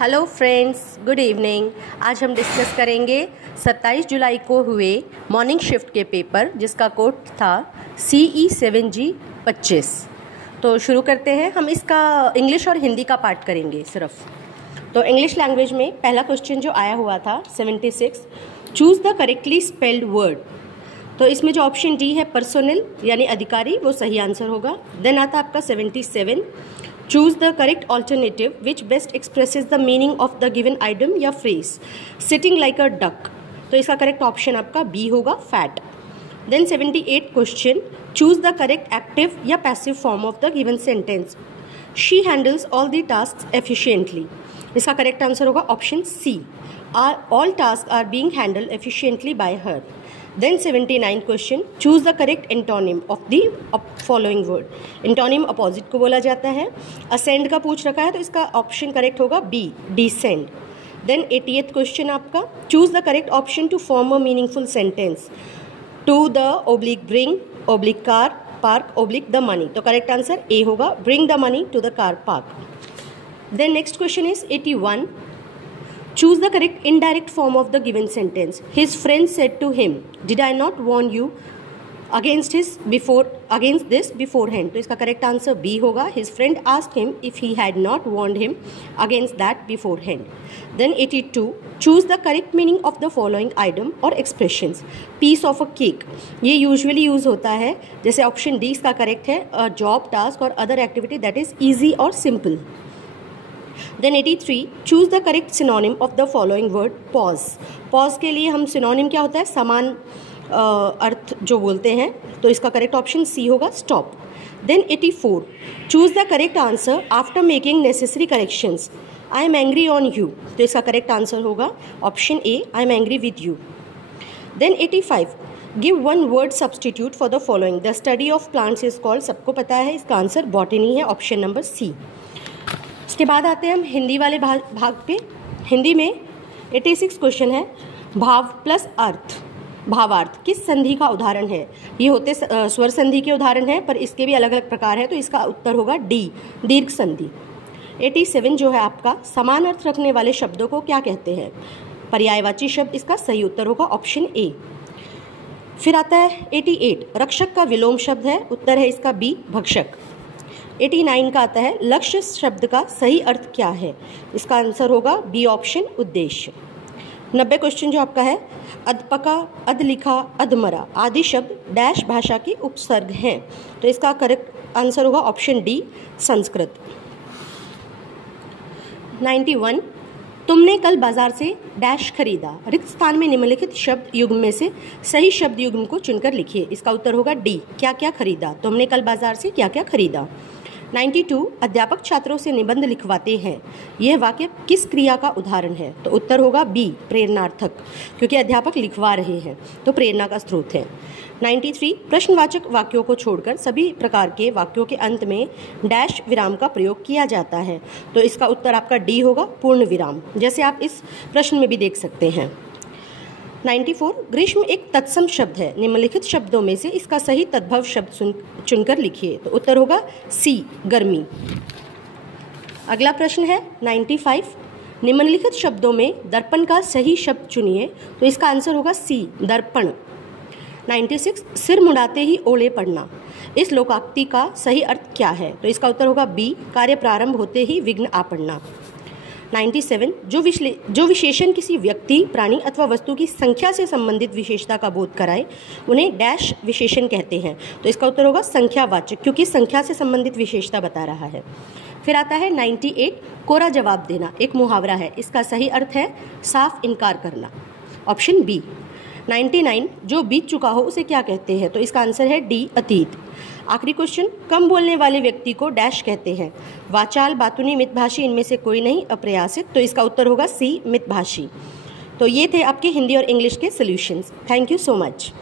Hello friends, good evening. आज हम discuss करेंगे 27 जुलाई को हुए मॉर्निंग शिफ्ट के पेपर जिसका कोड था CE 7G25। तो शुरू करते हैं। हम इसका इंग्लिश और हिंदी का पार्ट करेंगे सिर्फ। तो इंग्लिश लैंग्वेज में पहला क्वेश्चन जो आया हुआ था 76, choose the correctly spelled word. तो इसमें जो ऑप्शन डी है पर्सोनल यानी अधिकारी, वो सही आंसर होगा। देन आता आपका 77, choose the correct alternative which best expresses the meaning of the given item या phrase. Sitting like a duck, तो इसका करेक्ट ऑप्शन आपका बी होगा, fat. Then 78 question, choose the correct active या passive form of the given sentence. She handles all the task efficiently, इसका correct answer होगा option C, all task are being handled efficiently by her. Then 79 question, choose the correct antonym of the following word. Antonym opposite को बोला जाता है। Ascend का पूछ रखा है तो इसका ऑप्शन करेक्ट होगा B, descend. Then 80th question आपका, choose the correct option to form a meaningful sentence. To the oblique bring oblique car park oblique the money, तो करेक्ट आंसर ए होगा, bring the money to the car park. Then next question is 81, choose the correct indirect form of the given sentence. His friend said to him, did I not warn you against this beforehand? तो इसका correct answer B होगा, his friend asked him if he had not warned him against that beforehand. Then 82, choose the correct meaning of the following item or expressions. Piece of a cake, ये usually use होता है जैसे option D इसका correct है, a job, task or other activity that is easy or simple. Then 83, choose the correct synonym of the following word. Pause. Pause के लिए हम synonym क्या होता है, समान अर्थ जो बोलते हैं, तो इसका करेक्ट ऑप्शन सी होगा, stop. Then 84, choose the correct answer after making necessary corrections. I am angry on you, तो इसका करेक्ट आंसर होगा option A, I am angry with you. Then 85, give one word substitute for the following. The study of plants is called, सबको पता है इसका answer botany है, option number C. इसके बाद आते हैं हम हिंदी वाले भाग पे। हिंदी में 86 क्वेश्चन है, भाव प्लस अर्थ, भावार्थ किस संधि का उदाहरण है। ये होते स्वर संधि के उदाहरण है, पर इसके भी अलग अलग प्रकार है, तो इसका उत्तर होगा डी, दीर्घ संधि। 87 जो है आपका, समान अर्थ रखने वाले शब्दों को क्या कहते हैं। पर्यायवाची शब्द, इसका सही उत्तर होगा ऑप्शन ए। फिर आता है 88, रक्षक का विलोम शब्द है, उत्तर है इसका बी, भक्षक। 89 का आता है, लक्ष्य शब्द का सही अर्थ क्या है, इसका आंसर होगा बी ऑप्शन, उद्देश्य। 90 क्वेश्चन जो आपका है, अधपका, अधलिखा, अधमरा आदि शब्द डैश भाषा के उपसर्ग हैं, तो इसका करेक्ट आंसर होगा ऑप्शन डी, संस्कृत। 91, तुमने कल बाजार से डैश खरीदा, रिक्त स्थान में निम्नलिखित शब्द युग्म में से सही शब्द युग्म को चुनकर लिखिए, इसका उत्तर होगा डी, क्या क्या खरीदा। तुमने कल बाजार से क्या क्या खरीदा। 92, अध्यापक छात्रों से निबंध लिखवाते हैं, यह वाक्य किस क्रिया का उदाहरण है, तो उत्तर होगा बी, प्रेरणार्थक, क्योंकि अध्यापक लिखवा रहे हैं तो प्रेरणा का स्रोत है। 93, प्रश्नवाचक वाक्यों को छोड़कर सभी प्रकार के वाक्यों के अंत में डैश विराम का प्रयोग किया जाता है, तो इसका उत्तर आपका डी होगा, पूर्ण विराम, जैसे आप इस प्रश्न में भी देख सकते हैं। 94, ग्रीष्म एक तत्सम शब्द है, निम्नलिखित शब्दों में से इसका सही तद्भव शब्द चुनकर लिखिए, तो उत्तर होगा सी, गर्मी। अगला प्रश्न है 95, निम्नलिखित शब्दों में दर्पण का सही शब्द चुनिए, तो इसका आंसर होगा सी, दर्पण। 96, सिर मुड़ाते ही ओले पड़ना, इस लोकोक्ति का सही अर्थ क्या है, तो इसका उत्तर होगा बी, कार्य प्रारंभ होते ही विघ्न आ पड़ना। 97, जो विशेषण किसी व्यक्ति, प्राणी अथवा वस्तु की संख्या से संबंधित विशेषता का बोध कराए उन्हें डैश विशेषण कहते हैं, तो इसका उत्तर होगा संख्यावाचक, क्योंकि संख्या से संबंधित विशेषता बता रहा है। फिर आता है 98, कोरा जवाब देना एक मुहावरा है, इसका सही अर्थ है साफ इनकार करना, ऑप्शन बी। 99, जो बीत चुका हो उसे क्या कहते हैं, तो इसका आंसर है डी, अतीत। आखिरी क्वेश्चन, कम बोलने वाले व्यक्ति को डैश कहते हैं, वाचाल, बातूनी, मितभाषी, इनमें से कोई नहीं, अप्रयासित, तो इसका उत्तर होगा सी, मितभाषी। तो ये थे आपके हिंदी और इंग्लिश के solutions. Thank you so much.